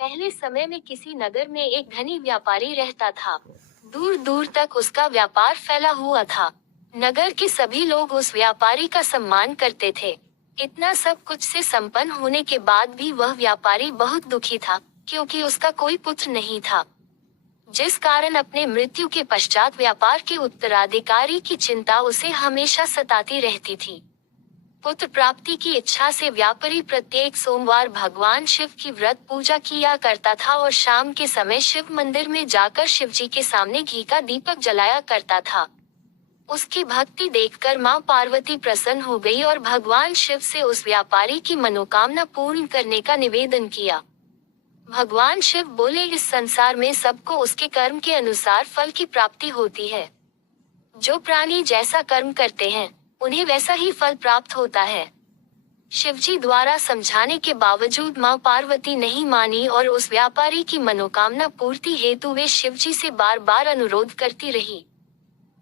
पहले समय में किसी नगर में एक धनी व्यापारी रहता था। दूर दूर तक उसका व्यापार फैला हुआ था। नगर के सभी लोग उस व्यापारी का सम्मान करते थे। इतना सब कुछ से संपन्न होने के बाद भी वह व्यापारी बहुत दुखी था, क्योंकि उसका कोई पुत्र नहीं था, जिस कारण अपने मृत्यु के पश्चात व्यापार के उत्तराधिकारी की चिंता उसे हमेशा सताती रहती थी। पुत्र प्राप्ति की इच्छा से व्यापारी प्रत्येक सोमवार भगवान शिव की व्रत पूजा किया करता था और शाम के समय शिव मंदिर में जाकर शिव जी के सामने घी का दीपक जलाया करता था। उसकी भक्ति देखकर मां पार्वती प्रसन्न हो गई और भगवान शिव से उस व्यापारी की मनोकामना पूर्ण करने का निवेदन किया। भगवान शिव बोले, इस संसार में सबको उसके कर्म के अनुसार फल की प्राप्ति होती है। जो प्राणी जैसा कर्म करते हैं, उन्हें वैसा ही फल प्राप्त होता है। शिवजी द्वारा समझाने के बावजूद मां पार्वती नहीं मानी और उस व्यापारी की मनोकामना पूर्ति हेतु वे शिवजी से बार बार अनुरोध करती रही।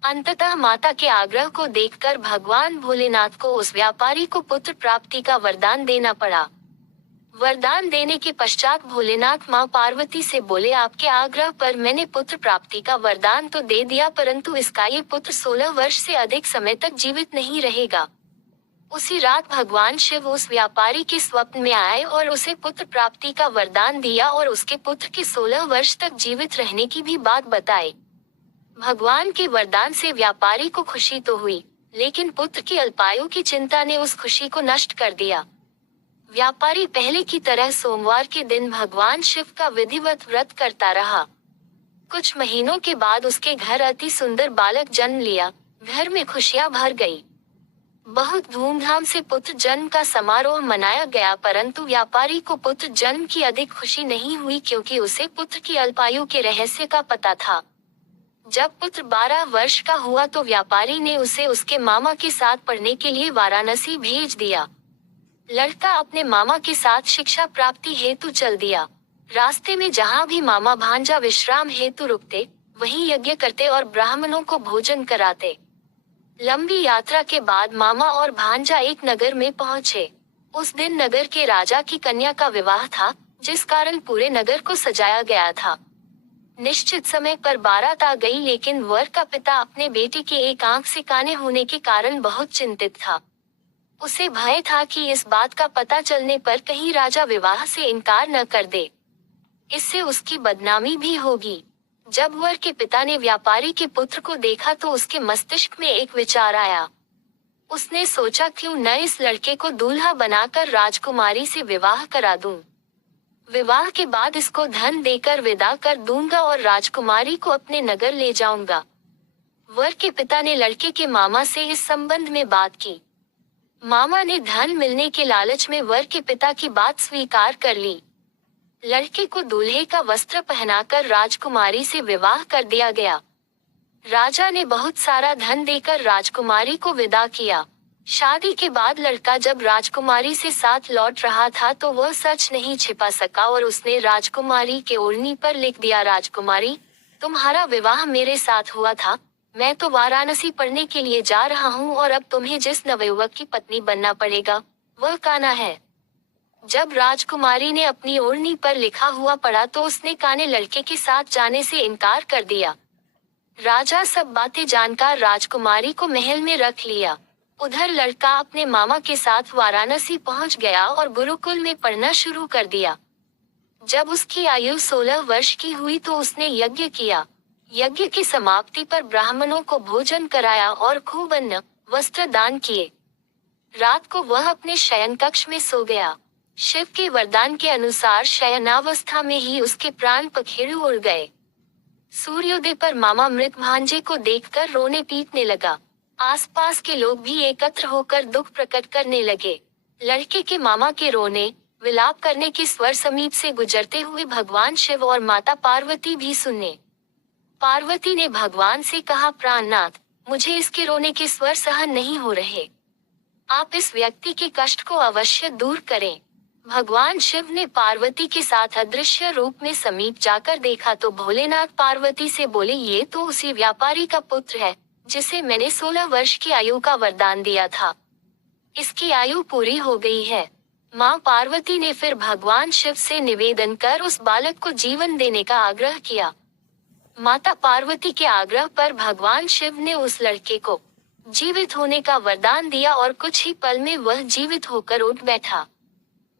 अंततः माता के आग्रह को देखकर भगवान भोलेनाथ को उस व्यापारी को पुत्र प्राप्ति का वरदान देना पड़ा। वरदान देने के पश्चात भोलेनाथ मां पार्वती से बोले, आपके आग्रह पर मैंने पुत्र प्राप्ति का वरदान तो दे दिया, परंतु इसका ये पुत्र 16 वर्ष से अधिक समय तक जीवित नहीं रहेगा। उसी रात भगवान शिव उस व्यापारी के स्वप्न में आए और उसे पुत्र प्राप्ति का वरदान दिया और उसके पुत्र के 16 वर्ष तक जीवित रहने की भी बात बताई। भगवान के वरदान से व्यापारी को खुशी तो हुई, लेकिन पुत्र की अल्पायु की चिंता ने उस खुशी को नष्ट कर दिया। व्यापारी पहले की तरह सोमवार के दिन भगवान शिव का विधिवत व्रत करता रहा। कुछ महीनों के बाद उसके घर अति सुंदर बालक जन्म लिया। घर में खुशियां भर गई। बहुत धूमधाम से पुत्र जन्म का समारोह मनाया गया, परंतु व्यापारी को पुत्र जन्म की अधिक खुशी नहीं हुई, क्योंकि उसे पुत्र की अल्पायु के रहस्य का पता था। जब पुत्र 12 वर्ष का हुआ तो व्यापारी ने उसे उसके मामा के साथ पढ़ने के लिए वाराणसी भेज दिया। लड़का अपने मामा के साथ शिक्षा प्राप्ति हेतु चल दिया। रास्ते में जहाँ भी मामा भांजा विश्राम हेतु रुकते, वहीं यज्ञ करते और ब्राह्मणों को भोजन कराते। लंबी यात्रा के बाद मामा और भांजा एक नगर में पहुँचे। उस दिन नगर के राजा की कन्या का विवाह था, जिस कारण पूरे नगर को सजाया गया था। निश्चित समय पर बारात आ गई, लेकिन वर का पिता अपने बेटे के एक आंख से काने होने के कारण बहुत चिंतित था। उसे भय था कि इस बात का पता चलने पर कहीं राजा विवाह से इनकार न कर दे, इससे उसकी बदनामी भी होगी। जब वर के पिता ने व्यापारी के पुत्र को देखा तो उसके मस्तिष्क में एक विचार आया। उसने सोचा, क्यों न इस लड़के को दूल्हा बनाकर राजकुमारी से विवाह करा दूं। विवाह के बाद इसको धन देकर विदा कर दूंगा और राजकुमारी को अपने नगर ले जाऊंगा। वर के पिता ने लड़के के मामा से इस संबंध में बात की। मामा ने धन मिलने के लालच में वर के पिता की बात स्वीकार कर ली। लड़के को दूल्हे का वस्त्र पहनाकर राजकुमारी से विवाह कर दिया गया। राजा ने बहुत सारा धन देकर राजकुमारी को विदा किया। शादी के बाद लड़का जब राजकुमारी से साथ लौट रहा था तो वह सच नहीं छिपा सका और उसने राजकुमारी के ओढ़नी पर लिख दिया, राजकुमारी, तुम्हारा विवाह मेरे साथ हुआ था। मैं तो वाराणसी पढ़ने के लिए जा रहा हूँ और अब तुम्हें जिस नवयुवक की पत्नी बनना पड़ेगा, वह कान्हा है। जब राजकुमारी ने अपनी ओढ़नी पर लिखा हुआ पढ़ा तो उसने काने लड़के के साथ जाने से इनकार कर दिया। राजा सब बातें जानकर राजकुमारी को महल में रख लिया। उधर लड़का अपने मामा के साथ वाराणसी पहुंच गया और गुरुकुल में पढ़ना शुरू कर दिया। जब उसकी आयु 16 वर्ष की हुई तो उसने यज्ञ किया। यज्ञ की समाप्ति पर ब्राह्मणों को भोजन कराया और खूब अन्न वस्त्र दान किए। रात को वह अपने शयन कक्ष में सो गया। शिव के वरदान के अनुसार शयनावस्था में ही उसके प्राण पखेरु उड़ गए। सूर्योदय पर मामा मृत भांजे को देखकर रोने पीटने लगा। आसपास के लोग भी एकत्र होकर दुख प्रकट करने लगे। लड़के के मामा के रोने विलाप करने के स्वर समीप से गुजरते हुए भगवान शिव और माता पार्वती भी सुने। पार्वती ने भगवान से कहा, प्राणनाथ, मुझे इसके रोने के स्वर सहन नहीं हो रहे। आप इस व्यक्ति के कष्ट को अवश्य दूर करें। भगवान शिव ने पार्वती के साथ अदृश्य रूप में समीप जाकर देखा तो भोलेनाथ पार्वती से बोले, ये तो उसी व्यापारी का पुत्र है जिसे मैंने 16 वर्ष की आयु का वरदान दिया था। इसकी आयु पूरी हो गई है। माँ पार्वती ने फिर भगवान शिव से निवेदन कर उस बालक को जीवन देने का आग्रह किया। माता पार्वती के आग्रह पर भगवान शिव ने उस लड़के को जीवित होने का वरदान दिया और कुछ ही पल में वह जीवित होकर उठ बैठा।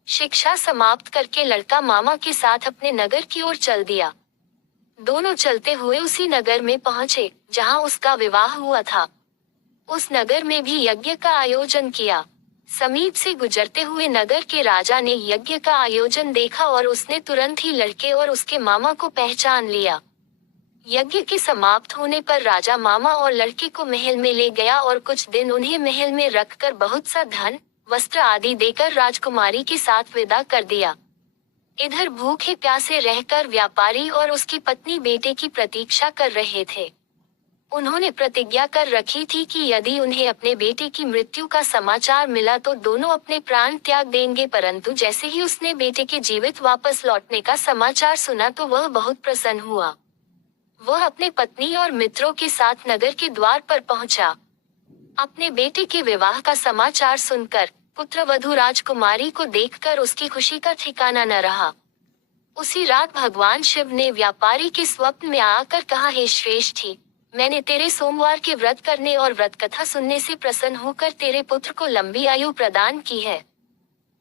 शिक्षा समाप्त करके लड़का मामा के साथ अपने नगर की ओर चल दिया। दोनों चलते हुए उसी नगर में पहुंचे जहां उसका विवाह हुआ था। उस नगर में भी यज्ञ का आयोजन किया। समीप से गुजरते हुए नगर के राजा ने यज्ञ का आयोजन देखा और उसने तुरंत ही लड़के और उसके मामा को पहचान लिया। यज्ञ के समाप्त होने पर राजा मामा और लड़के को महल में ले गया और कुछ दिन उन्हें महल में रखकर बहुत सा धन, वस्त्र आदि देकर राजकुमारी के साथ विदा कर दिया। इधर भूखे प्यासे रहकर व्यापारी और उसकी पत्नी बेटे की प्रतीक्षा कर रहे थे। उन्होंने प्रतिज्ञा कर रखी थी कि यदि उन्हें अपने बेटे की मृत्यु का समाचार मिला तो दोनों अपने प्राण त्याग देंगे, परंतु जैसे ही उसने बेटे के जीवित वापस लौटने का समाचार सुना तो वह बहुत प्रसन्न हुआ। वह अपने पत्नी और मित्रों के साथ नगर के द्वार पर पहुंचा। अपने बेटे के विवाह का समाचार सुनकर पुत्रवधू राजकुमारी को देखकर उसकी खुशी का ठिकाना न रहा। उसी रात भगवान शिव ने व्यापारी के स्वप्न में आकर कहा, हे श्रेष्ठी, मैंने तेरे सोमवार के व्रत करने और व्रत कथा सुनने से प्रसन्न होकर तेरे पुत्र को लंबी आयु प्रदान की है।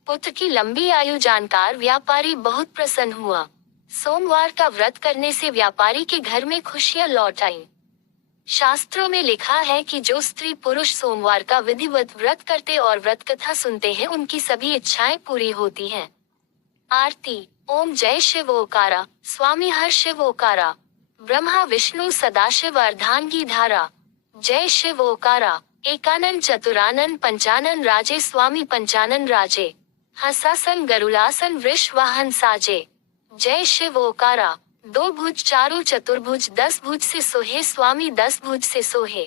पुत्र की लंबी आयु जानकर व्यापारी बहुत प्रसन्न हुआ। सोमवार का व्रत करने से व्यापारी के घर में खुशियां लौट आईं। शास्त्रों में लिखा है कि जो स्त्री पुरुष सोमवार का विधिवत व्रत करते और व्रत कथा सुनते हैं उनकी सभी इच्छाएं पूरी होती हैं। आरती। ओम जय शिव ओकारा, स्वामी हर शिव ओकारा, ब्रह्मा विष्णु सदाशिव अर्धांगी धारा। जय शिव ओकारा, एकानन चतुरानन पंचानन राजे, स्वामी पंचानन राजे, हंसासन गरुलासन वृष वाहन साजे। जय शिव ओकारा, दो भुज चारु चतुर्भुज 10 भुज से सोहे, स्वामी 10 भुज से सोहे,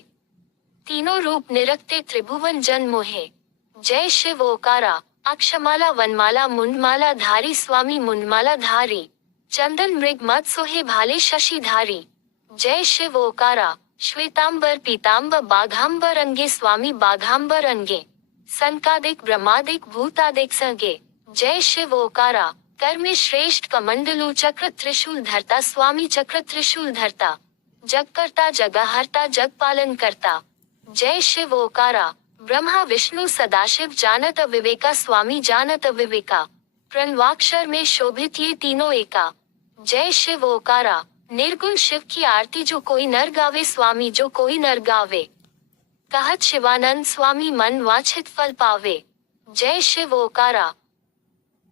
तीनों रूप निरखते त्रिभुवन जन मोहे। जय शिव ओकारा, अक्षमाला वनमाला मुंडमाला धारी, स्वामी मुंडमाला धारी, चंदन मृग मत सोहे भाले शशि धारी। जय शिव ओकारा, श्वेतांबर पीतांबर बाघांबर अंगे, स्वामी बाघांबर अंगे, सनकादिक ब्रह्मादिक भूतादिक संगे। जय शिव ओकारा, कर में श्रेष्ठ कमंडलू चक्र त्रिशूल धरता, स्वामी चक्र त्रिशूल धरता, जग करता जगहर्ता जग पालन करता। जय शिव ओकारा, ब्रह्मा विष्णु सदाशिव जानत विवेका, स्वामी जानत विवेका, प्रणवाक्षर में शोभित ये तीनों एका। जय शिव ओकारा, निर्गुण शिव की आरती जो कोई नर गावे, स्वामी जो कोई नर गावे, कहत शिवानंद स्वामी मन वांछित फल पावे। जय शिव ओकारा,